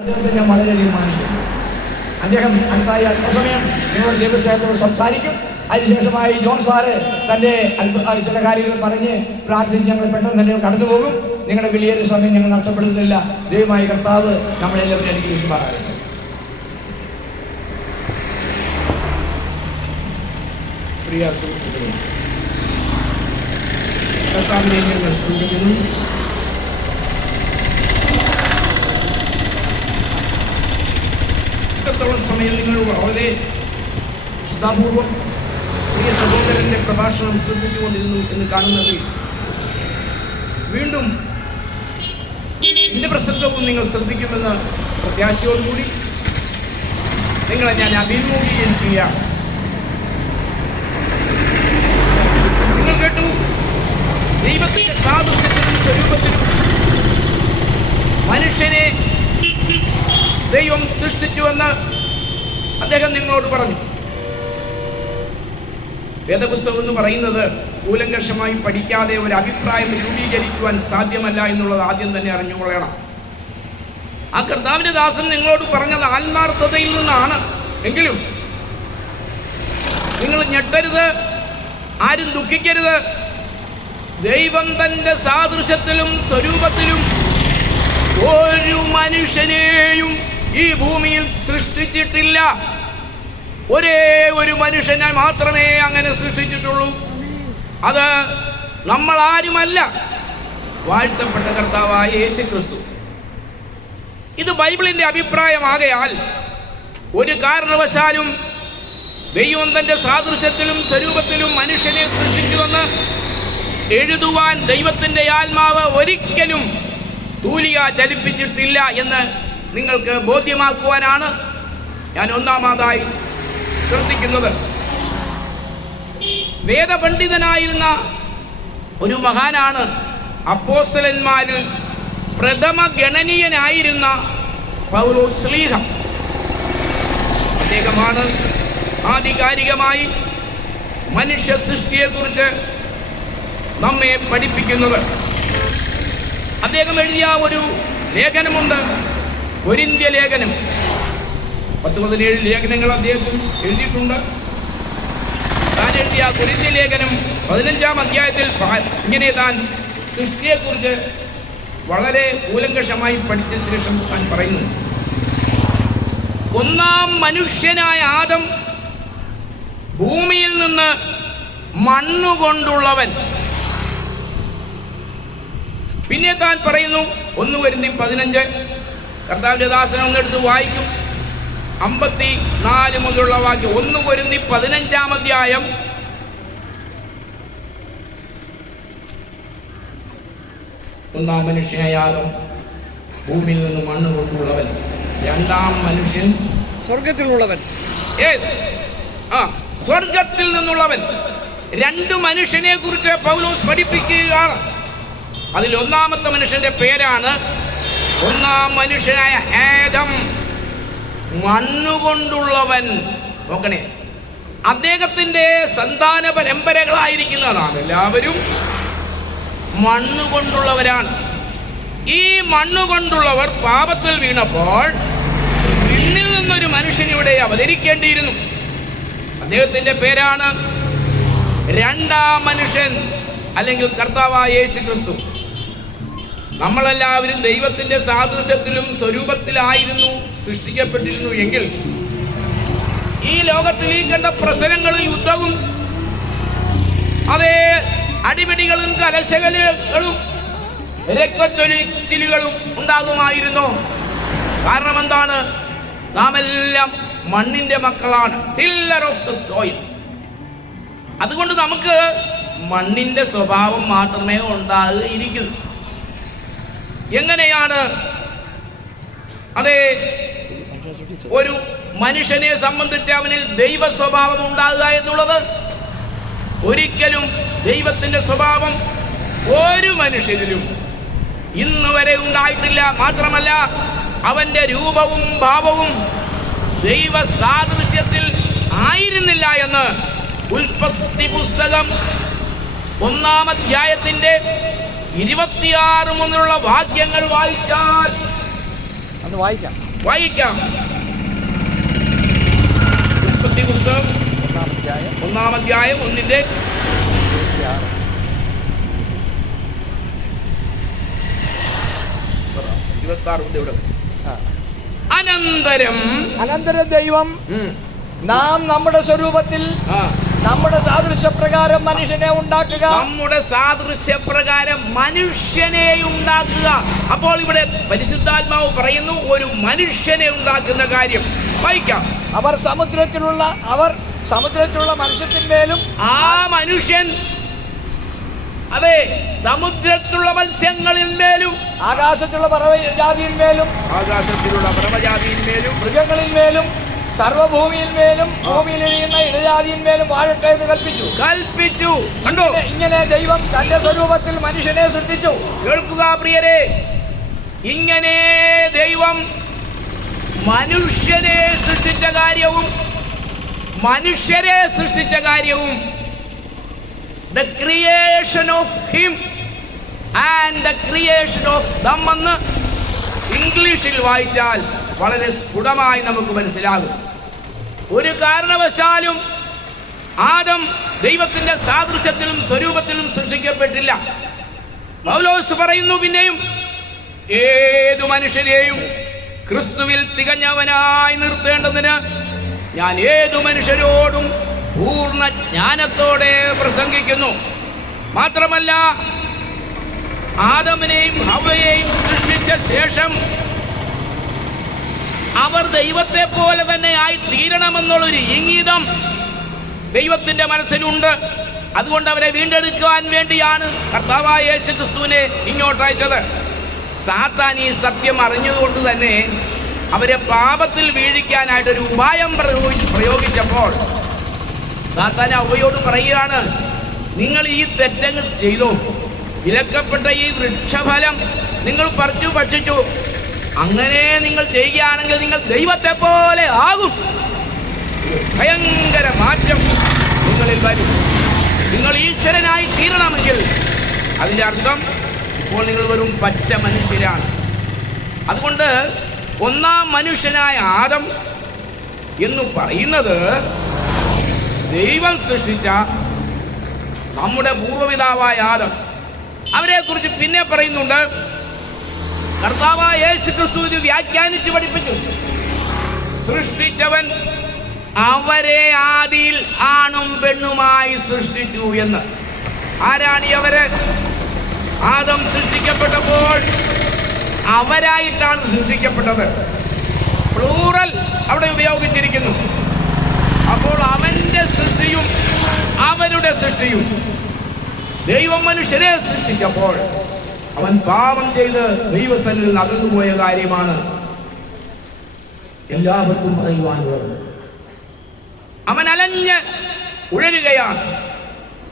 അദ്ദേഹത്തെ ഞാൻ വളരെയധികം മാനിക്കുന്നു. അദ്ദേഹം അടുത്തായി അല്പസമയം നിങ്ങളുടെ ദൈവസേവത്തോട് സംസാരിക്കും. അതിനുശേഷമായി ജോൺ സാറ് തൻ്റെ ചില കാര്യങ്ങൾ പറഞ്ഞ് പ്രാർത്ഥിച്ച് ഞങ്ങൾ പെട്ടെന്ന് തന്നെ കടന്നു പോകും. നിങ്ങളുടെ വലിയൊരു സമയം ഞങ്ങൾ നഷ്ടപ്പെടുന്നില്ല. ദൈവമായ കർത്താവ് നമ്മളെല്ലാവരും അനുഗ്രഹിക്കുമാറാകട്ടെ. പ്രിയ സുഹൃത്തുക്കളെ, കർത്താവിനെ ഞങ്ങൾ ശ്രദ്ധിക്കുന്നു. ഇത്രത്തോളം സമയം നിങ്ങൾ വളരെ ശ്രദ്ധാപൂർവം പ്രിയ സഹോദരൻ്റെ പ്രഭാഷണം ശ്രദ്ധിച്ചുകൊണ്ടിരുന്നു എന്ന് കാണുന്നതിൽ വീണ്ടും എൻ്റെ പ്രസംഗവും നിങ്ങൾ ശ്രദ്ധിക്കുമെന്ന പ്രത്യാശയോടുകൂടി നിങ്ങളെ ഞാൻ അഭിമുഖീകരിക്കുകയാണ്. നിങ്ങൾ കേട്ടു, ദൈവത്തിൻ്റെ സാദൃശ്യത്തിലും സ്വരൂപത്തിലും മനുഷ്യനെ ദൈവം സൃഷ്ടിച്ചുവെന്ന് അദ്ദേഹം നിങ്ങളോട് പറഞ്ഞു. വേദപുസ്തകം എന്ന് പറയുന്നത് കൂലങ്കഷമായി പഠിക്കാതെ ഒരു അഭിപ്രായം രൂപീകരിക്കുവാൻ സാധ്യമല്ല എന്നുള്ളത് ആദ്യം തന്നെ അറിഞ്ഞുകൊള്ളണം. ആ കർത്താവിന്റെ ദാസൻ നിങ്ങളോട് പറഞ്ഞത് ആത്മാർത്ഥതയിൽ നിന്നാണ്. എങ്കിലും നിങ്ങൾ ഞെട്ടരുത്, ആരും ദുഃഖിക്കരുത്. ദൈവം തന്റെ സാദൃശ്യത്തിലും സ്വരൂപത്തിലും ഒരു മനുഷ്യനെയും ഈ ഭൂമിയിൽ സൃഷ്ടിച്ചിട്ടില്ല. ഒരേ ഒരു മനുഷ്യനെ മാത്രമേ അങ്ങനെ സൃഷ്ടിച്ചിട്ടുള്ളൂ. അത് നമ്മൾ ആരുമല്ല, വാഴ്ത്തപ്പെട്ട കർത്താവായ യേശു ക്രിസ്തു. ഇത് ബൈബിളിന്റെ അഭിപ്രായമാകയാൽ ഒരു കാരണവശാലും ദൈവം തന്റെ സാദൃശ്യത്തിലും സ്വരൂപത്തിലും മനുഷ്യനെ സൃഷ്ടിച്ചുവെന്ന് എഴുതുവാൻ ദൈവത്തിന്റെ ആത്മാവ് ഒരിക്കലും തൂലിക ചലിപ്പിച്ചിട്ടില്ല എന്ന് നിങ്ങൾക്ക് ബോധ്യമാക്കുവാനാണ് ഞാൻ ഒന്നാമതായി ശ്രദ്ധിക്കുന്നത്. വേദപണ്ഡിതനായിരുന്ന ഒരു മഹാനാണ്, അപ്പോസ്തലന്മാരിൽ പ്രഥമ ഗണനീയനായിരുന്ന പൗലോസ് ശ്ലീഹ. അദ്ദേഹമാണ് ആധികാരികമായി മനുഷ്യ സൃഷ്ടിയെക്കുറിച്ച് നമ്മെ പഠിപ്പിക്കുന്നത്. അദ്ദേഹം എഴുതിയ ഒരു ലേഖനമുണ്ട്, കൊരിന്ത്യ ലേഖനം. 17 ലേഖനങ്ങൾ അദ്ദേഹം എഴുതിയിട്ടുണ്ട്. താൻ എഴുതിയ കൊരിന്ത്യ ലേഖനം 15-ാം അധ്യായത്തിൽ ഇങ്ങനെ താൻ സൃഷ്ടിയെക്കുറിച്ച് വളരെ കൂലങ്കഷമായി പഠിച്ച ശേഷം താൻ പറയുന്നു: ഒന്നാം മനുഷ്യനായ ആദം ഭൂമിയിൽ നിന്ന് മണ്ണുകൊണ്ടുള്ളവൻ. പിന്നെ താൻ പറയുന്നു, 1 കൊരിന്ത്യർ 15, കർത്താവിന്റെ ദാസൻ ഒന്നെടുത്ത് വായിക്കും, 54 മുതലുള്ള വാക്യം. 1 കൊരിന്ത്യർ 15-ാം അധ്യായം 1-ാം മനുഷ്യനായ ആദം ഭൂമിയിൽ നിന്ന് മണ്ണ് കൊണ്ടുള്ളവൻ. 2-ാം മനുഷ്യൻ സ്വർഗത്തിലുള്ളവൻ. സ്വർഗത്തിൽ നിന്നുള്ളവൻ. 2 മനുഷ്യനെ കുറിച്ച് പൗലോസ് പഠിപ്പിക്കുകയാണ്. അതിൽ 1-ാമത്തെ മനുഷ്യന്റെ പേരാണ് 1-ാം മനുഷ്യനായ ആദം, മണ്ണുകൊണ്ടുള്ളവൻ. നോക്കണേ, അദ്ദേഹത്തിന്റെ സന്താന പരമ്പരകളായിരിക്കുന്ന നാം എല്ലാവരും മണ്ണുകൊണ്ടുള്ളവരാണ്. ഈ മണ്ണുകൊണ്ടുള്ളവർ പാപത്തിൽ വീണപ്പോൾ പിന്നിൽ നിന്നൊരു മനുഷ്യൻ ഇവിടെ അവതരിക്കേണ്ടിയിരുന്നു. അദ്ദേഹത്തിന്റെ പേരാണ് 2-ാം മനുഷ്യൻ, അല്ലെങ്കിൽ കർത്താവായ യേശു ക്രിസ്തു. നമ്മളെല്ലാവരും ദൈവത്തിന്റെ സാദൃശ്യത്തിലും സ്വരൂപത്തിലായിരുന്നു സൃഷ്ടിക്കപ്പെട്ടിരുന്നു എങ്കിൽ ഈ ലോകത്തിൽ ഈ കണ്ട പ്രശ്നങ്ങളും യുദ്ധവും അതേ അടിപിടികളും കലശകളും രക്തച്ചൊരിച്ചിലുകളും ഉണ്ടാകുമായിരുന്നു. കാരണം എന്താണ്? നാം എല്ലാം മണ്ണിന്റെ മക്കളാണ്, ടില്ലർ ഓഫ് ദ സോയിൽ. അതുകൊണ്ട് നമുക്ക് മണ്ണിന്റെ സ്വഭാവം മാത്രമേ ഉണ്ടാകുകയിരിക്കൂ. എങ്ങനെയാണ് അതേ ഒരു മനുഷ്യനെ സംബന്ധിച്ച് അവനിൽ ദൈവ സ്വഭാവം ഉണ്ടാകുക എന്നുള്ളത്? ഒരിക്കലും ദൈവത്തിന്റെ സ്വഭാവം ഒരു മനുഷ്യരിലും ഇന്ന് വരെ ഉണ്ടായിട്ടില്ല. മാത്രമല്ല, അവന്റെ രൂപവും ഭാവവും ദൈവ സാദൃശ്യത്തിൽ ആയിരുന്നില്ല എന്ന് ഉൽപ്പത്തി പുസ്തകം 1-ാം അധ്യായത്തിന്റെ 26 മുതലുള്ള വാക്യങ്ങൾ വായിച്ചാൽ അത് വായിക്കാം. വായിക്കാം. ഉൽപ്പത്തി പുസ്തകം 1-ാം അധ്യായം 1-ന്റെ 26 ഇവിടെ. അനന്തരം ദൈവം നാം നമ്മുടെ സ്വരൂപത്തിൽ നമ്മുടെ സാദൃശ്യപ്രകാരം മനുഷ്യനെ ഉണ്ടാക്കുക. നമ്മുടെ സാദൃശ്യപ്രകാരം മനുഷ്യനെ ഉണ്ടാക്കുക. അപ്പോൾ ഇവിടെ പരിശുദ്ധാത്മാവ് പറയുന്നു ഒരു മനുഷ്യനെ ഉണ്ടാക്കുന്ന കാര്യം. വായിക്കാം. അവർ സമുദ്രത്തിലുള്ള മത്സ്യത്തിന്മേലും, ആ മനുഷ്യൻ അതെ സമുദ്രത്തിലുള്ള മത്സ്യങ്ങളിന്മേലും, ആകാശത്തിലുള്ള പറവജാതിയിന്മേലും, മൃഗങ്ങളിന്മേലും, സർവ്വഭൂമിയിന്മേലും, ഭൂമിയിൽ എഴുതുന്ന ഇടജാതിയിന്മേലും വാഴട്ടെ എന്ന് കൽപ്പിച്ചു. കണ്ടോ, ഇങ്ങനെ ദൈവം തന്റെ സ്വരൂപത്തിൽ മനുഷ്യനെ സൃഷ്ടിച്ചു. കേൾക്കുക പ്രിയരെ, ഇങ്ങനെ ദൈവം മനുഷ്യനെ സൃഷ്ടിച്ച കാര്യവും മനുഷ്യരെ സൃഷ്ടിച്ച കാര്യവും the creation of him and the creation of them എന്ന് ഇംഗ്ലീഷിൽ വായിച്ചാൽ വളരെ സ്ഫുടമായി നമുക്ക് മനസ്സിലാകും. ഒരു കാരണവശാലും ആദം ദൈവത്തിന്റെ സാദൃശ്യത്തിലും സ്വരൂപത്തിലും സൃഷ്ടിക്കപ്പെട്ടില്ല. പൗലോസ് പറയുന്നു, പിന്നെയും ഏതു മനുഷ്യനെയും ക്രിസ്തുവിൽ തികഞ്ഞവനായി നിർത്തേണ്ടതിന് ഞാൻ ഏതു മനുഷ്യരോടും പൂർണ്ണ ജ്ഞാനത്തോടെ പ്രസംഗിക്കുന്നു. മാത്രമല്ല, ആദമിനെയും ഹവ്വയെയും സൃഷ്ടിച്ച ശേഷം അവർ ദൈവത്തെ പോലെ തന്നെ ആയി തീരണമെന്നുള്ളൊരു ഇംഗിതം ദൈവത്തിന്റെ മനസ്സിലുണ്ട്. അതുകൊണ്ട് അവരെ വീണ്ടെടുക്കുവാൻ വേണ്ടിയാണ് കർത്താവായ യേശു ക്രിസ്തുവിനെ ഇങ്ങോട്ട് അയച്ചത്. സാത്താൻ ഈ സത്യം അറിഞ്ഞതുകൊണ്ട് തന്നെ അവരെ പാപത്തിൽ വീഴിക്കാനായിട്ടൊരു ഉപായം പ്രയോഗിച്ചപ്പോൾ സാത്താൻ അവയോട് പറയുകയാണ്, നിങ്ങൾ ഈ തെറ്റങ്ങ് ചെയ്തു, വിലക്കപ്പെട്ട ഈ വൃക്ഷഫലം നിങ്ങൾ പറിച്ചു ഭക്ഷിച്ചു, അങ്ങനെ നിങ്ങൾ ചെയ്യുകയാണെങ്കിൽ നിങ്ങൾ ദൈവത്തെ പോലെ ആകും. ഭയങ്കര മാറ്റം നിങ്ങളിൽ വരും. നിങ്ങൾ ഈശ്വരനായി തീരണമെങ്കിൽ അതിൻ്റെ അർത്ഥം ഇപ്പോൾ നിങ്ങൾ വെറും പച്ച മനുഷ്യരാണ്. അതുകൊണ്ട് ഒന്നാം മനുഷ്യനായ ആദം എന്ന് പറയുന്നത് ദൈവം സൃഷ്ടിച്ച നമ്മുടെ പൂർവ്വപിതാവായ ആദം. അവരെക്കുറിച്ച് പിന്നെ പറയുന്നുണ്ട്. കർത്താവായ യേശു ക്രിസ്തു ഇത് വ്യാഖ്യാനിച്ച് പഠിപ്പിച്ചു. സൃഷ്ടിച്ചവൻ അവരെ ആദിയിൽ ആണും പെണ്ണുമായി സൃഷ്ടിച്ചു എന്ന്. ആരാണ് ഈ അവര്? ആദം സൃഷ്ടിക്കപ്പെട്ടപ്പോൾ അവരായിട്ടാണ് സൃഷ്ടിക്കപ്പെട്ടത്. പ്ലൂറൽ അവിടെ ഉപയോഗിച്ചിരിക്കുന്നു. അപ്പോൾ അവന്റെ സൃഷ്ടിയും അവരുടെ സൃഷ്ടിയും. ദൈവം മനുഷ്യനെ സൃഷ്ടിച്ചപ്പോൾ അവൻ പാപം ചെയ്ത് ദൈവസന്നിധിയിൽ അകന്നുപോയ കാര്യമാണ് എല്ലാവർക്കും പറയുവാനുള്ളത്. അവൻ അലഞ്ഞ് ഉഴലുകയാണ്.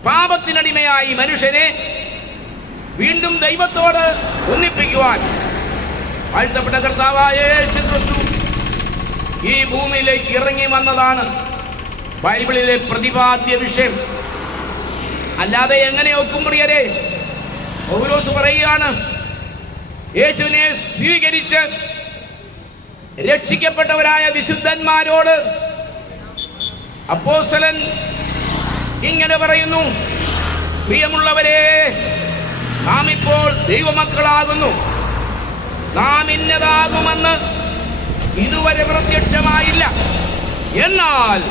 പാപത്തിനടിമയായി മനുഷ്യനെ വീണ്ടും ദൈവത്തോട് ഒന്നിപ്പിക്കുവാൻ വാഴ്ത്തപ്പെട്ട കർത്താവായ യേശു ക്രിസ്തു ഈ ഭൂമിയിലേക്ക് ഇറങ്ങി വന്നതാണ് ബൈബിളിലെ പ്രതിപാദ്യ വിഷയം. അല്ലാതെ എങ്ങനെ ഒക്കും പ്രിയരെ? പൗലോസ് പറയുകയാണ്, യേശുവിനെ സ്വീകരിച്ച് രക്ഷിക്കപ്പെട്ടവരായ വിശുദ്ധന്മാരോട് അപ്പോസ്തലൻ ഇങ്ങനെ പറയുന്നു, പ്രിയമുള്ളവരെ, നാം ഇപ്പോൾ ദൈവമക്കളാകുന്നു. നാം ഇന്നതാകുമെന്ന് ഇതുവരെ പ്രത്യക്ഷമായില്ല. എന്നാൽ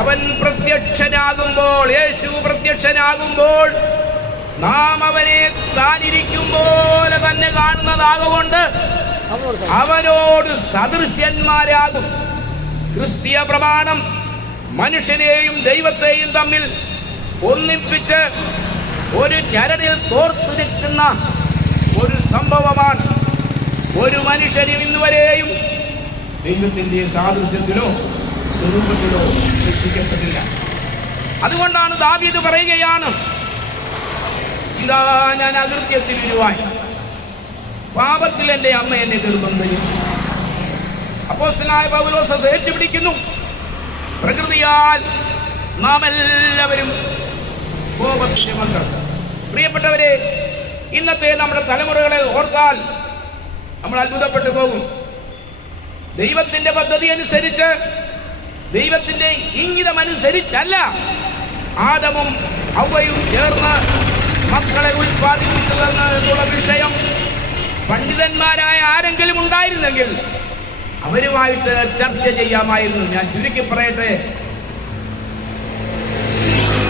അവൻ പ്രത്യക്ഷനാകുമ്പോൾ, യേശു പ്രത്യക്ഷനാകുമ്പോൾ നാം അവനെ താനിരിക്കും പോലെ തന്നെ കാണുന്നതാകൊണ്ട് അവനോട് സദൃശ്യന്മാരാകും. ക്രിസ്തീയ പ്രമാണം മനുഷ്യനെയും ദൈവത്തെയും തമ്മിൽ ഒന്നിപ്പിച്ച് ഒരു ചരടിൽ കോർത്തു നിൽക്കുന്ന ഒരു സംഭവമാണ്. ഒരു മനുഷ്യനും ഇന്നുവരെയും ദൈവത്തിന്റെ സാദൃശ്യത്തിലോ സ്വരൂപത്തിലോ സൃഷ്ടിക്കപ്പെട്ടില്ല. അതുകൊണ്ടാണ് ദാവീദ് പറയുകയാണ്, ഇതാ ഞാൻ അകൃത്യത്തിൽ ഇരുവാൻ, പാപത്തിൽ എൻ്റെ അമ്മ എന്നെ ഗർഭം ധരിച്ചു. അപ്പോസ്തലനായ പൗലോസ് ഏറ്റുപിടിക്കുന്നു, പ്രകൃതിയാൽ നാം എല്ലാവരും കോപത്തിന്റെ മക്കൾ. പ്രിയപ്പെട്ടവരെ, ഇന്നത്തെ നമ്മുടെ തലമുറകളെ ഓർത്താൽ നമ്മൾ അത്ഭുതപ്പെട്ടു പോകും. ദൈവത്തിന്റെ പദ്ധതി അനുസരിച്ച്, ദൈവത്തിന്റെ ഇംഗിതമനുസരിച്ചല്ല ആദമും ഹവ്വയും ചേർന്ന് മക്കളെ ഉൽപ്പാദിപ്പിച്ചതെന്നുള്ള വിഷയം പണ്ഡിതന്മാരായ ആരെങ്കിലും ഉണ്ടായിരുന്നെങ്കിൽ അവരുമായിട്ട് ചർച്ച ചെയ്യാമായിരുന്നു. ഞാൻ ചുരുക്കി പറയട്ടെ,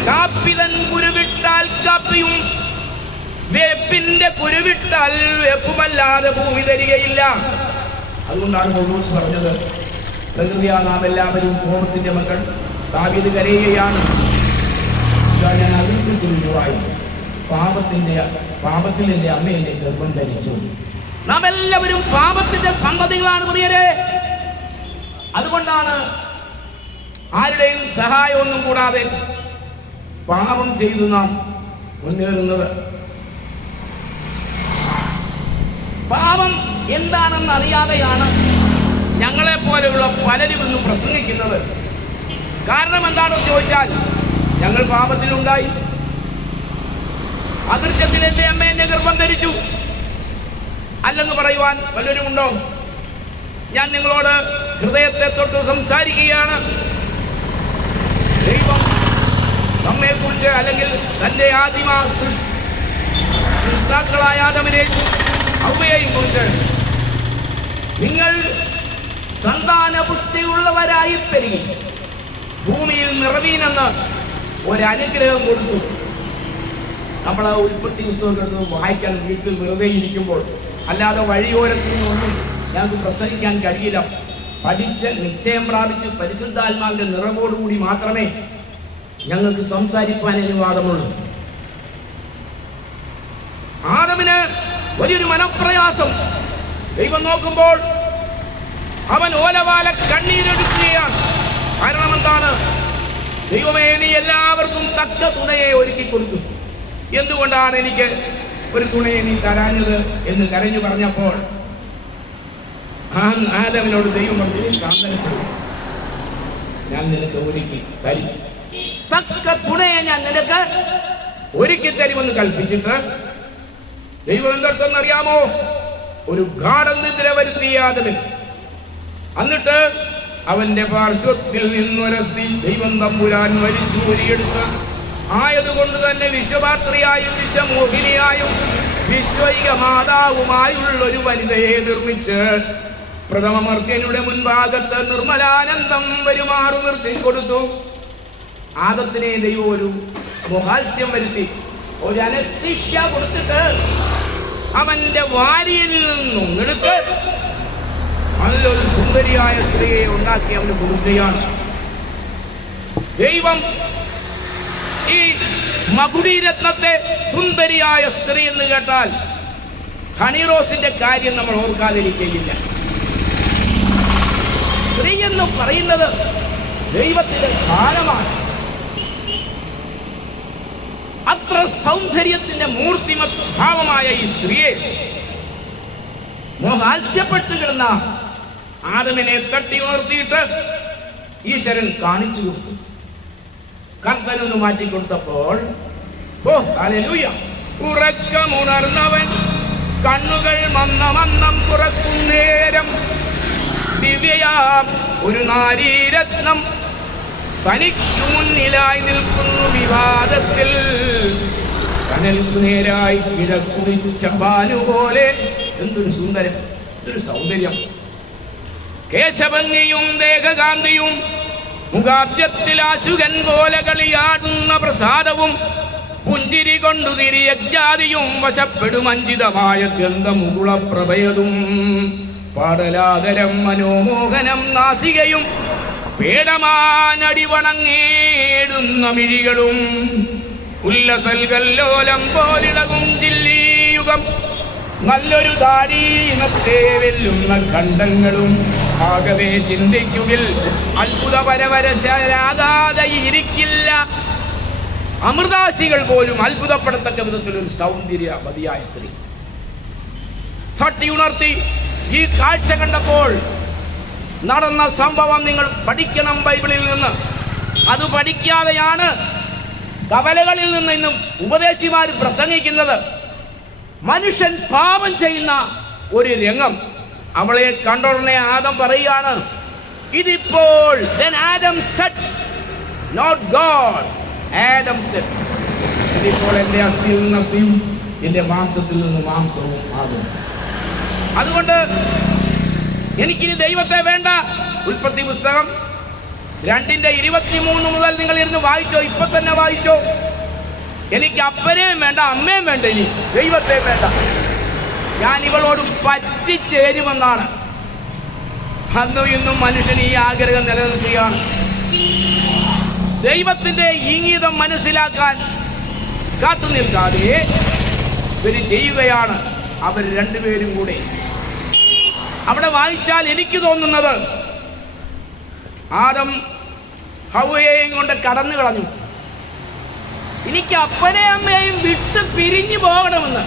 കാപ്പിതൻ കുരുവിട്ടാൽ കാപ്പിയും വേപ്പിന്റെ കുരുവിട്ടാൽ വേപ്പുമല്ലാതെ ഭൂമി തരികയില്ല. അതുകൊണ്ടാണ് പൗലോസ് പറഞ്ഞത്, പ്രകൃതിയാ നാം എല്ലാവരും കോപത്തിന്റെ മക്കൾ. ദാവീദ് കരയുകയാണ്, ഞാൻ അതിർത്തിരുവായി പാപത്തിൽ എന്റെ അമ്മ എന്നെ ഗർഭം ധരിച്ചു. നാം എല്ലാവരും പാപത്തിന്റെ സന്തതികളാണ് പ്രിയരെ. അതുകൊണ്ടാണ് ആരുടെയും സഹായമൊന്നും കൂടാതെ പാപം ചെയ്തു നാം മുന്നേറുന്നത്. പാപം എന്താണെന്ന് അറിയാതെയാണ് ഞങ്ങളെ പോലെയുള്ള പലരും ഇന്ന് പ്രസംഗിക്കുന്നത്. കാരണം എന്താണെന്ന് ചോദിച്ചാൽ, ഞങ്ങൾ പാപത്തിലുണ്ടായി, അകൃത്യത്തിൽ എന്റെ അമ്മ എന്നെ ഗർഭം ധരിച്ചു അല്ലെന്ന് പറയുവാൻ വല്ലവരും ഉണ്ടോ? ഞാൻ നിങ്ങളോട് ഹൃദയത്തെ തൊട്ട് സംസാരിക്കുകയാണ്. ദൈവം നമ്മെ കുറിച്ച്, അല്ലെങ്കിൽ തന്റെ ആദിമ സൃഷ്ടാക്കളായ ആദമിനെയും ഹവ്വയെയും കുറിച്ച്, നിങ്ങൾ സന്താന പുഷ്ടിയുള്ളവരായി പെരുകി ഭൂമിയിൽ നിറവീനെന്ന് ഒരനുഗ്രഹം കൊടുത്തു. നമ്മൾ ആ ഉൽപ്പത്തി പുസ്തകം വായിക്കാൻ വീട്ടിൽ വെറുതെ ഇരിക്കുമ്പോൾ, അല്ലാതെ വഴിയോരത്തിൽ നിന്നൊന്നും ഞങ്ങൾക്ക് പ്രസംഗിക്കാൻ കഴിയില്ല. പഠിച്ച് നിശ്ചയം പ്രാപിച്ച് പരിശുദ്ധാത്മാവിന്റെ നിറവോടുകൂടി മാത്രമേ ഞങ്ങൾക്ക് സംസാരിക്കാൻ അനുവാദമുള്ളൂ. ആദമിന് വലിയൊരു മനപ്രയാസം. ദൈവം നോക്കുമ്പോൾ അവൻ ഓലവാല കണ്ണീരെടുക്കുകയാണ്. കാരണം എന്താണ്? ദൈവമേ, നീ എല്ലാവർക്കും തക്ക തുണയെ ഒരുക്കി കൊടുത്തു. എന്തുകൊണ്ടാണ് എനിക്ക് ഒരു തുണയെ നീ തരാഞ്ഞത് എന്ന് കരഞ്ഞു പറഞ്ഞപ്പോൾ ആദമിനോട് ദൈവം പറഞ്ഞു, ശാന്തനപ്പെടും, ഞാൻ നിനക്ക് ഒരുക്കി തരും, തക്ക തുണയെ ഞാൻ നിനക്ക് ഒരുക്കി തരുമെന്ന് കൽപ്പിച്ചിട്ട് ദൈവം എന്തെന്നറിയാമോ? ഒരു ഗാഢനിദ്ര വരുത്തിയ ആദമിൽ. എന്നിട്ട് അവന്റെ പാർശ്വത്തിൽ നിന്നൊരു സ്ത്രീ ദൈവം തമ്പുരാൻ വലിച്ചു ഊരിയെടുത്ത്, ആയതുകൊണ്ട് തന്നെ വിശ്വപാത്രിയായും വിശ്വമോഹിനിയായും വിശ്വൈക മാതാവുമായുള്ളൊരു വനിതയെ നിർമ്മിച്ച് പ്രഥമമർത്യനുടെ മുൻഭാഗത്ത് നിർമ്മലാനന്ദം വരുമാറു നിർത്തി കൊടുത്തു. ആദത്തിനെ ദൈവം ഒരു മോഹാത്സ്യം വരുത്തി, ഒരു അനസ്തീഷ്യ കൊടുത്തിട്ട് അവന്റെ വാരിയിൽ നിന്നും എടുത്ത് നല്ലൊരു സുന്ദരിയായ സ്ത്രീയെ ഉണ്ടാക്കി അവന് കൊടുക്കുകയാണ്. ദൈവം ഈ മകുടീരത്നത്തെ സുന്ദരിയായ സ്ത്രീ എന്ന് കേട്ടാൽ ഹണിറോസിന്റെ കാര്യം നമ്മൾ ഓർക്കാതിരിക്കുകയില്ല. സ്ത്രീ എന്ന് പറയുന്നത് ദൈവത്തിന്റെ കാലമാണ്. അത്ര സൗന്ദര്യത്തിന്റെ മൂർത്തിമത് ഭാവമായ ഈ സ്ത്രീയെ മോഹാത്സ്യപ്പെട്ടു കിടന്ന ആദമിനെ തട്ടി ഉണർത്തിയിട്ട് ഈശ്വരൻ കാണിച്ചു കൊടുത്തു. കർത്തനൊന്ന് മാറ്റിക്കൊടുത്തപ്പോൾ, ഓ ഹല്ലേലൂയ, ഉറക്കമുണർന്നവൻ കണ്ണുകൾ മന്നം തുറക്കും നേരം ദിവ്യയാം ഒരു നാരീരത്നം തനിക്കു മുന്നിലായി നിൽക്കുന്നു വിവാദത്തിൽ. കനൽക്കു നേരായി കിഴക്കുറിച്ച ബാനുപോലെ. എന്തൊരു സുന്ദരം, എന്തൊരു സൗന്ദര്യം! കേശഭംഗിയും ദേഹകാന്തിയും മുഖാബ്ജത്തിൽ ആശുകൻ പോലെ കളിയാടുന്ന പ്രസാദവും പുഞ്ചിരി കൊണ്ടു തിരിയജ്ഞാതിയും വശപ്പെടും അഞ്ചിതമായ ഗന്ധമുകുളപ്രഭയതും പാടലാതരം മനോമോഹനം നാസികയും പേടമാനടി വണങ്ങേടുന്ന മിഴികളും ഉല്ലസൽകല്ലോലം പോലിളകും ജില്ലീയുഗം നല്ലൊരു താരീനത്തെ വെല്ലുന്ന ഖണ്ഡങ്ങളും ആകവേ ചിന്തിക്കുകിൽ അത്ഭുതപരവരശരാകാതെ ഇരിക്കില്ല. അമൃതാശികൾ പോലും അത്ഭുതപ്പെടത്തക്ക വിധത്തിലൊരു സൗന്ദര്യ മതിയായ സ്ത്രീ. തട്ടി ഉണർത്തി ഈ കാഴ്ച കണ്ടപ്പോൾ നടന്ന സംഭവം നിങ്ങൾ പഠിക്കണം ബൈബിളിൽ നിന്ന്. അത് പഠിക്കാതെയാണ് കവലകളിൽ നിന്ന് ഇന്നും ഉപദേശിമാർ പ്രസംഗിക്കുന്നത്. മനുഷ്യൻ പാപം ചെയ്യുന്ന ഒരു രംഗം. അവളെ കണ്ടുടനെ ആദം പറയുകയാണ്, ഇതിപ്പോൾ then Adam said, not God, Adam said, ഇതിപ്പോൾ എൻ്റെ അസ്ഥിയിൽ നിന്ന് അസ്ഥിയും എൻ്റെ മാംസത്തിൽ നിന്ന് മാംസവും ആകും. അതുകൊണ്ട് എനിക്കിനി ദൈവത്തെ വേണ്ട. ഉൽപ്പത്തി പുസ്തകം 2:23 മുതൽ നിങ്ങൾ ഇരുന്ന് വായിച്ചോ, ഇപ്പൊ തന്നെ വായിച്ചോ. എനിക്ക് അപ്പനെയും വേണ്ട, അമ്മയും വേണ്ട, ഇനി ദൈവത്തെ വേണ്ട. ഞാൻ ഇവളോട് പറ്റിച്ചേരുമെന്നാണ്. അന്നും ഇന്നും മനുഷ്യൻ ഈ ആഗ്രഹം നിലനിൽക്കുകയാണ്. ദൈവത്തിന്റെ ഇംഗിതം മനസ്സിലാക്കാൻ കാത്തു നിൽക്കാതെ ഇവർ ചെയ്യുകയാണ്. അവർ രണ്ടുപേരും കൂടെ അവിടെ വായിച്ചാൽ എനിക്ക് തോന്നുന്നത് ആദം ഹവ്വയെയും കൊണ്ട് കടന്നു കളഞ്ഞു. എനിക്ക് അപ്പനെയും അമ്മയെയും വിട്ട് പിരിഞ്ഞു പോകണമെന്ന്.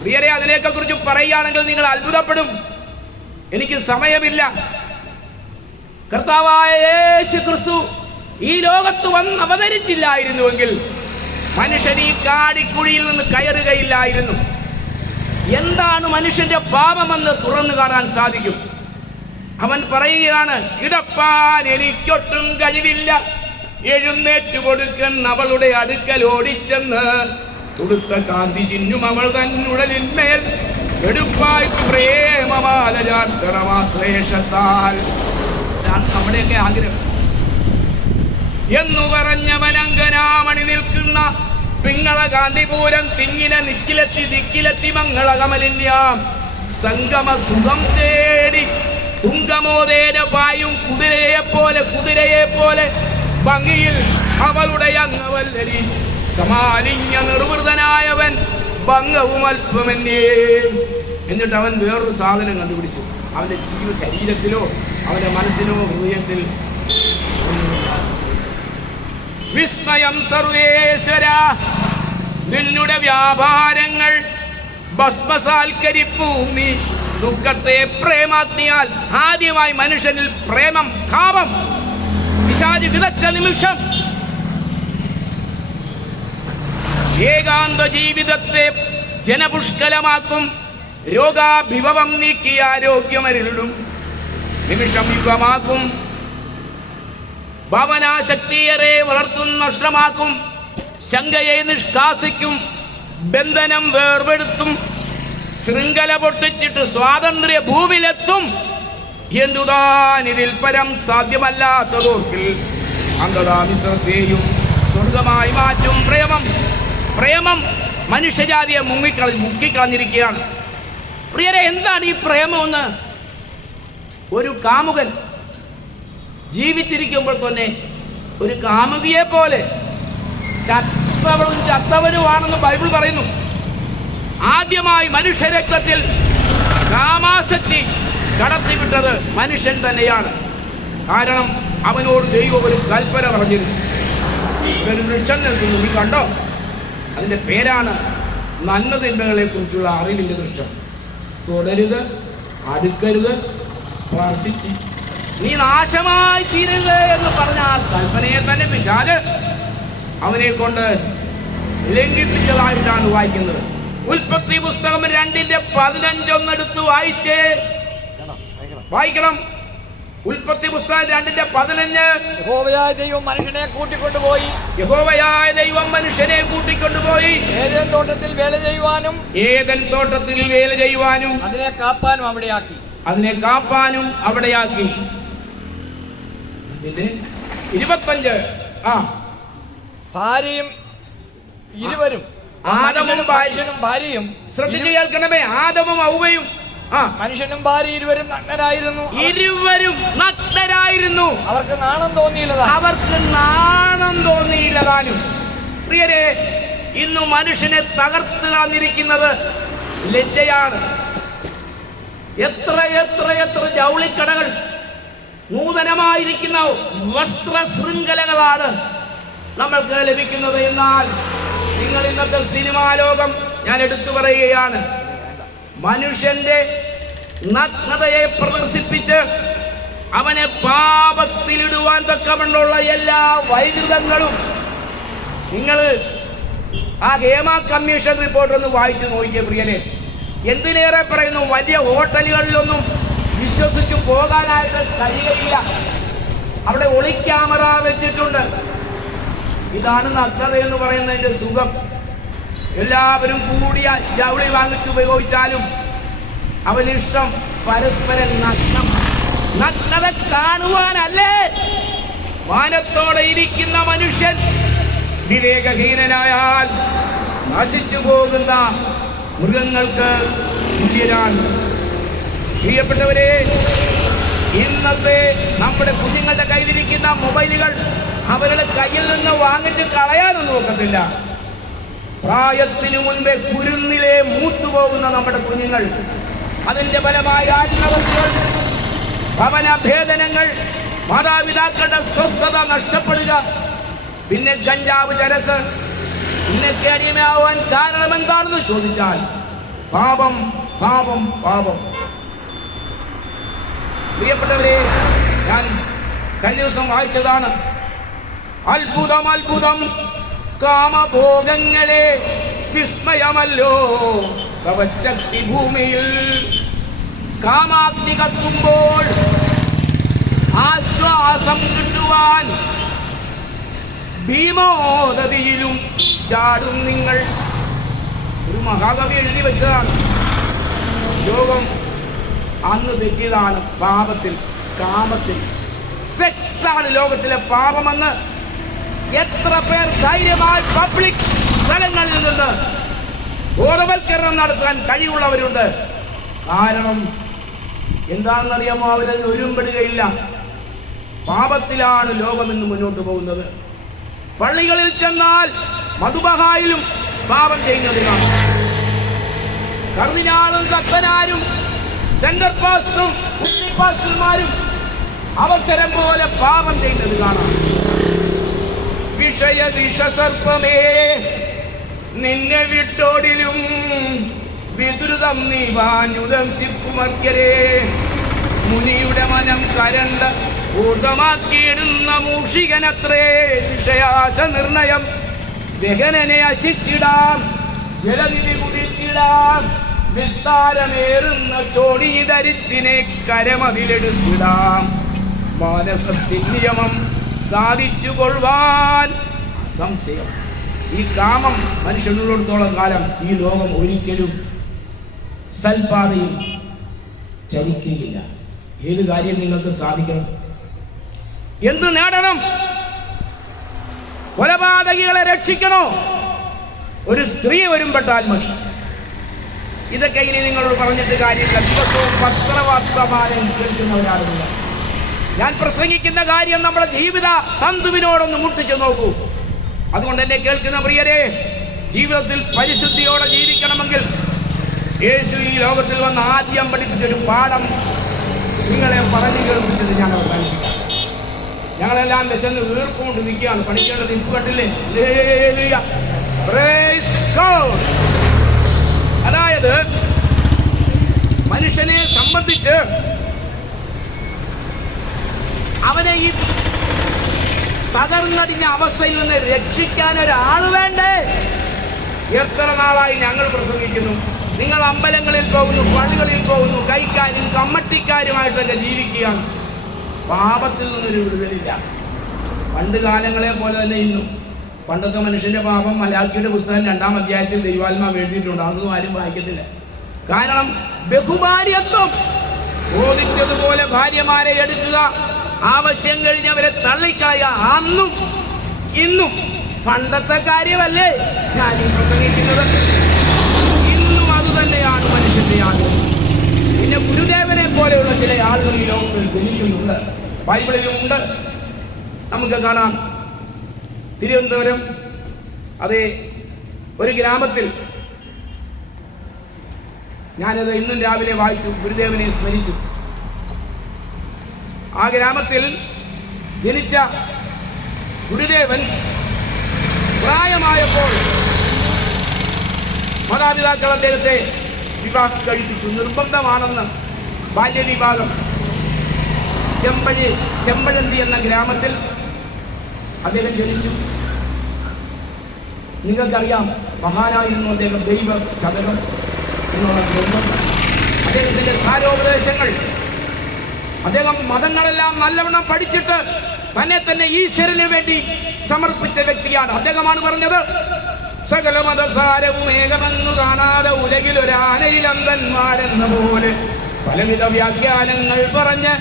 പ്രിയരെ, അതിനെയൊക്കെ കുറിച്ച് പറയുകയാണെങ്കിൽ നിങ്ങൾ അത്ഭുതപ്പെടും. എനിക്ക് സമയമില്ല. കർത്താവായ യേശു ക്രിസ്തു ഈ ലോകത്ത് വന്ന് അവതരിച്ചില്ലായിരുന്നുവെങ്കിൽ മനുഷ്യൻ ഈ കാടിക്കുഴിയിൽ നിന്ന് കയറുകയില്ലായിരുന്നു. എന്താണ് മനുഷ്യന്റെ പാപമെന്ന് തുറന്നു കാണാൻ സാധിക്കും. അവൻ പറയുകയാണ്, കിടപ്പാൻ എനിക്കൊട്ടും കഴിവില്ല, എഴുന്നേറ്റ് കൊടുക്കൻ അവളുടെ അടുക്കൽ ഓടിച്ചെന്ന് തുടുത്ത കാന്തി ചിഹ്നും അവൾ തന്നുടലിന്മേൽ എടുപ്പായി പ്രേമമാല ചാർത്തണമാശ്ലേഷത്താൽ. നമ്മുടെയൊക്കെ ആഗ്രഹം എന്നു പറഞ്ഞവൻ അങ്കനാമണി നിൽക്കുന്ന പിങ്ങള കാന്തിപൂരം തിങ്ങിന നിക്കിലെത്തി ദിക്കിലെത്തി മംഗളകമലിന്യാം സംഗമ സുഖം തേടി തുങ്കമോദേന പായും കുതിരയെ പോലെ ഭംഗിയിൽ അവളുടെ അംഗവല്ലരി സമാലിന്യ നിർവൃതനായവൻ ഭംഗവും അല്പമെന്നേ. എന്നിട്ട് അവൻ വേറൊരു സാധനം കണ്ടുപിടിച്ചു. അവന്റെ ശരീരത്തിലോ അവന്റെ മനസ്സിനോ ഹൃദയത്തിൽ വിസ്മയം സർവേശ്വര, നിന്നുടെ വ്യാപാരങ്ങൾ ഭസ്മസാൽക്കരിപ്പൂ നീ ദുഃഖത്തെ പ്രേമാഗ്നിയാൽ. ആദ്യമായി മനുഷ്യനിൽ പ്രേമം, കാമം പിശാച് വിതച്ച നിമിഷം ഏകാന്ത ജീവിതത്തെ ജനപുഷ്കലമാക്കും. രോഗാഭിഭവം നീക്കി ആരോഗ്യമരിടും നിമിഷം യുഗമാക്കും. ഭാവനാശക്തിയേറെ വളർത്തുന്ന നഷ്ടമാക്കും. ശങ്കയെ നിഷ്കാസിക്കും, ബന്ധനം വേർപെടുത്തും. ശൃംഖല പൊട്ടിച്ചിട്ട് സ്വാതന്ത്ര്യ ഭൂവിലെത്തും. എന്തുതാൻ ഇതിൽ പരം സാധ്യമല്ലാത്തതോർക്കിൽ അന്ധതാമിശ്രത്തെയും സ്വർഗമായി മാറ്റും. പ്രേമം മനുഷ്യജാതിയെ മുക്കിക്കളഞ്ഞിരിക്കുകയാണ്. പ്രിയരെ, എന്താണ് ഈ പ്രേമമെന്ന്? ഒരു കാമുകൻ ജീവിച്ചിരിക്കുമ്പോൾ തന്നെ ഒരു കാമുകിയെ പോലെ ചത്തവനുമാണെന്ന് ബൈബിൾ പറയുന്നു. ആദ്യമായി മനുഷ്യരക്തത്തിൽ കാമാസക്തി കടത്തിവിട്ടത് മനുഷ്യൻ തന്നെയാണ്. കാരണം അവനോട് ദൈവം ഒരു കൽപ്പന പറഞ്ഞിരുന്നു. ഒരു വൃക്ഷം നിൽക്കുന്നു, നീ കണ്ടോ? അതിൻ്റെ പേരാണ് നന്മ തിന്മകളെ കുറിച്ചുള്ള അറിവിൻ്റെ വൃക്ഷം. തുടരുത്, അടുക്കരുത്, സ്പർശിച്ച് നീ നാശമായി തീരരുത് എന്ന് പറഞ്ഞ ആ കൽപ്പനയെ തന്നെ പിശാച് അവനെ കൊണ്ട് ലംഘിപ്പിച്ചതായിട്ടാണ് വായിക്കുന്നത്. ഉൽപ്പത്തി പുസ്തകം 2:15 എടുത്ത് വായിക്കണം. ഉൽപ്പത്തി പുസ്തകം 2:15. യഹോവയായ ദൈവം മനുഷ്യനെ കൂട്ടിക്കൊണ്ടുപോയി ഏദൻ തോട്ടത്തിൽ വേല ചെയ്യുവാനും അതിനെ കാപ്പാനും അവിടെയാക്കി. 25. ഭാര്യയും ഇരുവരും, ആദമും ഭാര്യയും ശ്രദ്ധിച്ച് കേൾക്കണമേ, ആദമും ഔവയും മനുഷ്യനും ഭാര്യ ഇരുവരും നഗ്നരായിരുന്നു. അവർക്ക് നാണം തോന്നിയില്ലതാനും. പ്രിയരെ, ഇന്ന് മനുഷ്യനെ തകർത്ത് കളഞ്ഞിരിക്കുന്നത് ലജ്ജയാണ്. എത്ര ജൗളിക്കടകൾ, നൂതനമായിരിക്കുന്ന വസ്ത്ര ശൃംഖലകളാണ് നമ്മൾക്ക് ലഭിക്കുന്നത്. എന്നാൽ നിങ്ങൾ ഇന്നത്തെ സിനിമാ ലോകം ഞാൻ എടുത്തു പറയുകയാണ്. മനുഷ്യന്റെ നഗ്നതയെ പ്രദർശിപ്പിച്ച് അവനെ പാപത്തിലിടുവാൻ തക്കവണ്ണമുള്ള എല്ലാ വൈകൃതങ്ങളും നിങ്ങൾ ആ ഹേമ കമ്മീഷൻ റിപ്പോർട്ട് ഒന്ന് വായിച്ചു നോക്കിയ പ്രിയനെ. എന്തിനേറെ പറയുന്നു, വലിയ ഹോട്ടലുകളിലൊന്നും വിശ്വസിച്ച് പോകാനായിട്ട് കഴിയുകയില്ല. അവിടെ ഒളിക്യാമറ വെച്ചിട്ടുണ്ട്. ഇതാണ് നഗ്നത എന്ന് പറയുന്നതിന്റെ സുഖം. എല്ലാവരും കൂടിയ ജൗളി വാങ്ങിച്ചുപയോഗിച്ചാലും അവനിഷ്ടം പരസ്പരം നഗ്നത കാണുവാനല്ലേ. മാനത്തോടെ ഇരിക്കുന്ന മനുഷ്യൻ വിവേകഹീനനായാൽ നശിച്ചു പോകുന്ന മൃഗങ്ങൾക്ക് തുല്യനാണ്. പ്രിയപ്പെട്ടവരെ, ഇന്നത്തെ നമ്മുടെ കുഞ്ഞുങ്ങളുടെ കയ്യിലിരിക്കുന്ന മൊബൈലുകൾ അവരുടെ കയ്യിൽ നിന്ന് വാങ്ങിച്ച് കളയാനൊന്നും നോക്കത്തില്ല. പ്രായത്തിനു മുൻപേ കുരുന്നിലെ മൂത്തുപോകുന്ന നമ്മുടെ കുഞ്ഞുങ്ങൾ, അതിൻ്റെ ഫലമായ ആത്മഹത്യകൾ, ഭവനഭേദനങ്ങൾ, മാതാപിതാക്കളുടെ സ്വസ്ഥത നഷ്ടപ്പെടുക, പിന്നെ ഗഞ്ചാവ്, ചരസ്, ഇന്നൊക്കെ അടിമയാവാൻ കാരണം എന്താണെന്ന് ചോദിച്ചാൽ പാപം, പാപം, പാപം. പ്രിയപ്പെട്ടവരെ, ഞാൻ കഴിഞ്ഞ ദിവസം വായിച്ചതാണ്. അത്ഭുതം, അത്ഭുതം, കാമഭോഗങ്ങളെ വിസ്മയമല്ലോ തവശക്തി ഭൂമിയിൽ. കാമാഗ്നി കത്തുമ്പോൾ ആശ്വാസം കിട്ടുവാൻ ഭീമോദതിയിലും ചാടും നിങ്ങൾ. ഒരു മഹാകവി എഴുതി വെച്ചതാണ്. ലോകം അന്ന് തെറ്റിയതാണ് പാപത്തിൽ, കാമത്തിൽ. സെക്സാണ് ലോകത്തിലെ പാപമെന്ന് എത്ര പേർ ധൈര്യമായി പബ്ലിക് സ്ഥലങ്ങളിൽ നിന്ന് ബോധവൽക്കരണം നടത്താൻ കഴിവുള്ളവരുണ്ട്. കാരണം എന്താണെന്നറിയാമോ, അവരത് ഒരുമ്പെടുകയില്ല. പാപത്തിലാണ് ലോകം ഇന്ന് മുന്നോട്ട് പോകുന്നത്. പള്ളികളിൽ ചെന്നാൽ മധുബഹായിലും പാപം ചെയ്യുന്നത് കാണാം. കർദിനാളും കത്തനാരും സെന്റർ പാസ്റ്ററും പാസ്റ്റർമാരും അവസരം പോലെ പാപം ചെയ്യുന്നത് കാണാം. വിഷയ വിഷസർപ്പമേ നിന്നെ വിട്ടോടിലും വിദ്രുതം നീ വാഞ്ഞുതം സിപ്പുമർക്കരേ. മുനിയുടെ മനം കരണ്ട ഊർദ്ധമാക്കിയിടുന്ന മൂഷികനത്രേ വിഷയാശ നിർണയം. ദഹനനെ അശിച്ചിടാം, ജലനിധി കുടിച്ചിടാം, വിസ്താരമേറുന്ന ചോടീതരിത്തിനെ കരമതിലെടുത്തിടാം. മാനസത്തിൻ നിയമം സാധിച്ചു കൊള്ളുവാൻ അസംശയം. ഈ കാമം മനുഷ്യനുള്ളിടത്തോളം കാലം ഈ ലോകം ഒരിക്കലും സൽപാതയിൽ ചരിക്കുകയില്ല. ഏത് കാര്യം നിങ്ങൾക്ക് സാധിക്കണം, എന്ത് നേടണം, കൊലപാതകികളെ രക്ഷിക്കണോ, ഒരു സ്ത്രീ വരുമ്പെട്ടാൽ മതി. ഇതൊക്കെ ഇനി നിങ്ങളോട് പറഞ്ഞിട്ട് കാര്യമില്ല. ദിവസവും പത്രവാർത്തമാനം കേൾക്കുന്നവരാകുന്നില്ല. ഞാൻ പ്രസംഗിക്കുന്ന കാര്യം നമ്മുടെ ജീവിത തന്തുവിനോടൊന്ന് മുട്ടിച്ചു നോക്കൂ. അതുകൊണ്ട് എന്നെ കേൾക്കുന്ന പ്രിയരെ, ജീവിതത്തിൽ പരിശുദ്ധിയോടെ ജീവിക്കണമെങ്കിൽ യേശു ഈ ലോകത്തിൽ വന്ന് ആദ്യം പഠിപ്പിച്ചൊരു പാഠം നിങ്ങളെ പറഞ്ഞു കേൾപ്പിച്ചത് ഞാൻ അവസാനിപ്പിക്കാം. ഞങ്ങളെല്ലാം വിശന്ന് വീർപ്പുകൊണ്ട് നിൽക്കുകയാണ്. പഠിക്കേണ്ടത് ഇപ്പ് കണ്ടില്ലേ? അതായത് മനുഷ്യനെ സംബന്ധിച്ച് അവനെ ഈ തകർന്നടിഞ്ഞ അവസ്ഥയിൽ നിന്ന് രക്ഷിക്കാൻ ഒരാൾ വേണ്ടേ? എത്ര നാളായി ഞങ്ങൾ പ്രസംഗിക്കുന്നു. നിങ്ങൾ അമ്പലങ്ങളിൽ പോകുന്നു, പള്ളികളിൽ പോകുന്നു, കൈക്കാരും കമ്മട്ടിക്കാരുമായിട്ടൊക്കെ ജീവിക്കുകയാണ്. പാപത്തിൽ നിന്നൊരു വിടുതലില്ല. പണ്ട് കാലങ്ങളെ പോലെ തന്നെ ഇന്നും. പണ്ടത്തെ മനുഷ്യന്റെ പാപം മലാക്കിയുടെ പുസ്തകം 2-ാം അധ്യായത്തിൽ ദൈവാത്മാവ് എഴുതിയിട്ടുണ്ട്. അതൊന്നും ആരും വായിക്കത്തില്ല. കാരണം ബഹുഭാര്യത്വം ബോധിച്ചതുപോലെ ഭാര്യമാരെ എടുക്കുക, ആവശ്യം കഴിഞ്ഞവരെ തള്ളിക്കളയുക. അന്നും ഇന്നും പണ്ടത്തെ കാര്യമല്ലേ ഞാൻ ഈ പ്രസംഗിക്കുന്നത്. ഇന്നും അതുതന്നെയാണ് മനുഷ്യന്റെ ആഗ്രഹം. പിന്നെ ഗുരുദേവനെ പോലെയുള്ള ചില ആളുകൾ ഈ ലോകത്തിൽ ജനിക്കുന്നുണ്ട്, ബൈബിളിലും ഉണ്ട്. നമുക്ക് കാണാം. തിരുവനന്തപുരം അതേ ഒരു ഗ്രാമത്തിൽ, ഞാനത് ഇന്നും രാവിലെ വായിച്ചു, ഗുരുദേവനെ സ്മരിച്ചു. ആ ഗ്രാമത്തിൽ ജനിച്ച ഗുരുദേവൻ പ്രായമായപ്പോൾ മാതാപിതാക്കൾ അദ്ദേഹത്തെ വിവാഹം കഴിപ്പിച്ചു. നിർബന്ധമാണെന്ന് ബാല്യവിവാഹം. ചെമ്പഴന്തി എന്ന ഗ്രാമത്തിൽ അദ്ദേഹം ജനിച്ചു. നിങ്ങൾക്കറിയാം, മഹാനായിരുന്നു അദ്ദേഹം. ദൈവ ശതകം എന്നുള്ള ഗ്രന്ഥം, അദ്ദേഹത്തിന്റെ സാരോപദേശങ്ങൾ, അദ്ദേഹം മതങ്ങളെല്ലാം നല്ലവണ്ണം പഠിച്ചിട്ട് തന്നെ തന്നെ ഈശ്വരന് വേണ്ടി സമർപ്പിച്ച വ്യക്തിയാണ്. അദ്ദേഹമാണ് പറഞ്ഞത്, സകല മതസാരവും ഏകമെന്നു കാണാതെ ഉലകിലൊരാനയിലന്തന്മാരെന്ന പോലെ പലവിധ വ്യാഖ്യാനങ്ങൾ പറഞ്ഞ്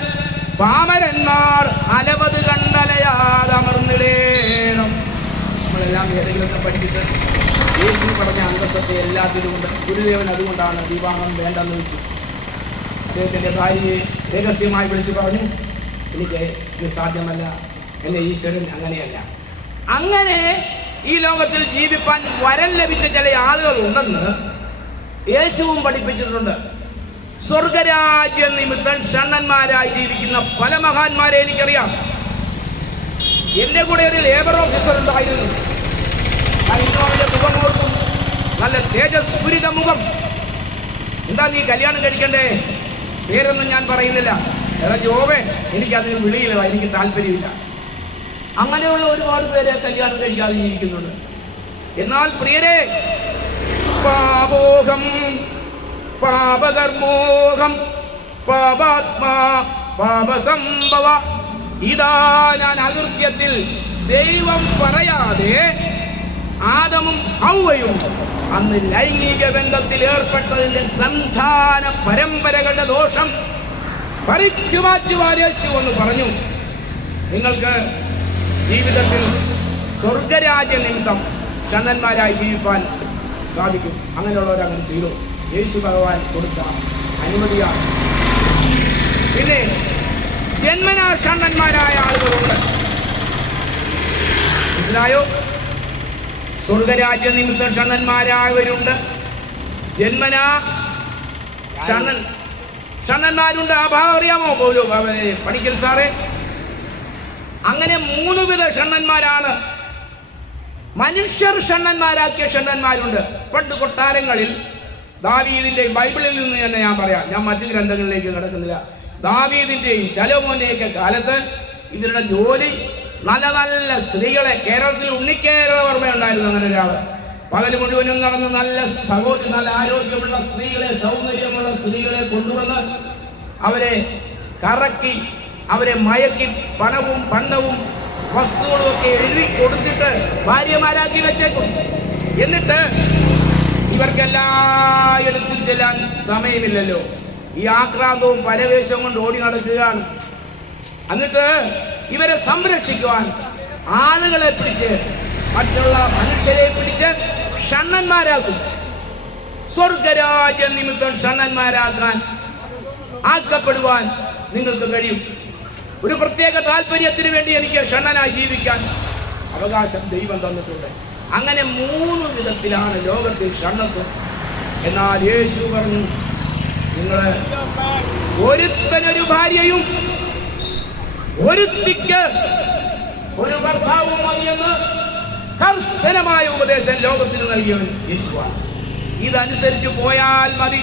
പാമരന്മാർ അലവത് കണ്ടലയാതമർന്നിടേണം. നമ്മളെല്ലാം ഏതെങ്കിലുമൊക്കെ പഠിച്ചിട്ട് യേശു പറഞ്ഞ അന്തസ്സത്തെ എല്ലാത്തിലും ഉണ്ട്. ഗുരുദേവൻ അതുകൊണ്ടാണ് വിവാഹം വേണ്ടെന്ന് വെച്ചു. അദ്ദേഹത്തിൻ്റെ ഭാര്യയെ രഹസ്യമായി വിളിച്ചു പറഞ്ഞു, എനിക്ക് ഇത് സാധ്യമല്ല, എൻ്റെ ഈശ്വരൻ അങ്ങനെയല്ല. അങ്ങനെ ഈ ലോകത്തിൽ ജീവിപ്പാൻ വരം ലഭിച്ച ചില ആളുകൾ ഉണ്ടെന്ന് യേശുവും പഠിപ്പിച്ചിട്ടുണ്ട്. സ്വർഗരാജ്യ നിമിത്തം ഷണ്ണന്മാരായി ജീവിക്കുന്ന പല മഹാന്മാരെ എനിക്കറിയാം. എൻ്റെ കൂടെ ഒരു ലേബർ ഓഫീസർ ഉണ്ടായിരുന്നു. അവൻ്റെ മുഖം ഓർക്കും, നല്ല തേജസ്ഫുരിത മുഖം. എന്താ നീ കല്യാണം കഴിക്കണ്ടേ? പേരൊന്നും ഞാൻ പറയുന്നില്ല. എടാ ജോബേ, എനിക്കതിന് വിളിയില്ല, എനിക്ക് താല്പര്യമില്ല. അങ്ങനെയുള്ള ഒരുപാട് പേരെ കല്യാണം കഴിക്കാതെ ജീവിക്കുന്നുണ്ട്. എന്നാൽ പ്രിയരെ, പാപോഹം പാപകർമ്മോഹം പാപാത്മാ പാപസംഭവ, ഇതാ ഞാൻ അകൃത്യത്തിൽ ദൈവം പറയാതെ ആദമും ഹൗവയും അന്ന് ലൈംഗിക ബന്ധത്തിൽ ഏർപ്പെട്ടതിന്റെ സന്താന പരമ്പരകളുടെ ദോഷം പറിച്ചു മാറ്റുവാൻ യേശു എന്ന് പറഞ്ഞു. നിങ്ങൾക്ക് ജീവിതത്തിൽ സ്വർഗരാജ്യ നിമിത്തം ഷണ്ണന്മാരായി ജീവിപ്പാൻ സാധിക്കും. അങ്ങനെയുള്ളവരങ്ങനെ ചെയ്തു. യേശു ഭഗവാൻ കൊടുത്ത അനുമതിയാണ്. പിന്നെ ജന്മനാ ഷണ്ണന്മാരായ ആളുകളുണ്ട്. മനസ്സിലായോ? സ്വർഗരാജ്യ നിമിത്തം ഷണ്ണന്മാരായവരുണ്ട്, ജന്മനാ ഷണ്ണന്മാരുണ്ട്. ആ ഭാഗം അറിയാമോ പോലും പഠിക്കൽ സാറേ? അങ്ങനെ 3 വിധ ഷണ്ണന്മാരാണ്. മനുഷ്യർ ഷണ്ണന്മാരാക്കിയ ഷണ്ണന്മാരുണ്ട്. പണ്ട് കൊട്ടാരങ്ങളിൽ ദാവീദിന്റെയും ബൈബിളിൽ നിന്ന് തന്നെ ഞാൻ പറയാം, ഞാൻ മറ്റു ഗ്രന്ഥങ്ങളിലേക്ക് കിടക്കുന്നില്ല. ദാവീദിന്റെയും ശലോമോന്റെയൊക്കെ കാലത്ത് ഇവരുടെ ജോലി നല്ല നല്ല സ്ത്രീകളെ, കേരളത്തിൽ ഉണ്ണിക്കേരളവർമ്മ ഉണ്ടായിരുന്നു അങ്ങനെ ഒരാൾ, പകൽ മുഴുവനും നടന്ന് നല്ല നല്ല ആരോഗ്യമുള്ള സ്ത്രീകളെ, സൗന്ദര്യമുള്ള സ്ത്രീകളെ കൊണ്ടുവന്ന് അവരെ കറക്കി, അവരെ മയക്കി പണവും പണ്ടവും വസ്തുക്കളും ഒക്കെ എഴുതി കൊടുത്തിട്ട് ഭാര്യമാരാക്കി വെച്ചേക്കും. എന്നിട്ട് ഇവർക്കെല്ലായിടത്തും ചെല്ലാൻ സമയമില്ലല്ലോ. ഈ ആക്രാന്തവും പരവേശവും കൊണ്ട് ഓടി നടക്കുകയാണ്. എന്നിട്ട് ഇവരെ സംരക്ഷിക്കുവാൻ ആളുകളെ പിടിച്ച്, മറ്റുള്ള മനുഷ്യരെ പിടിച്ച് ഷണ്ണന്മാരാക്കും. സ്വർഗരാജ്യ നിമിത്തം ഷണ്ണന്മാരാക്കാൻ ആക്കപ്പെടുവാൻ നിങ്ങൾക്ക് കഴിയും. ഒരു പ്രത്യേക താല്പര്യത്തിന് വേണ്ടി എനിക്ക് ഷണ്ണനായി ജീവിക്കാൻ അവകാശം ദൈവം തന്നിട്ടുണ്ട്. അങ്ങനെ 3 വിധത്തിലാണ് ലോകത്തിൽ ഷണ്ണത്വം. എന്നാൽ യേശു പറഞ്ഞു, നിങ്ങൾ ഒരുത്തനൊരു ഭാര്യയും ഒരുത്തിക്ക് ഒരു ഭർത്താവും മതിയെന്ന് കർശനമായ ഉപദേശം ലോകത്തിന് നൽകിയവൻ യേശുവാണ്. ഇതനുസരിച്ച് പോയാൽ മതി.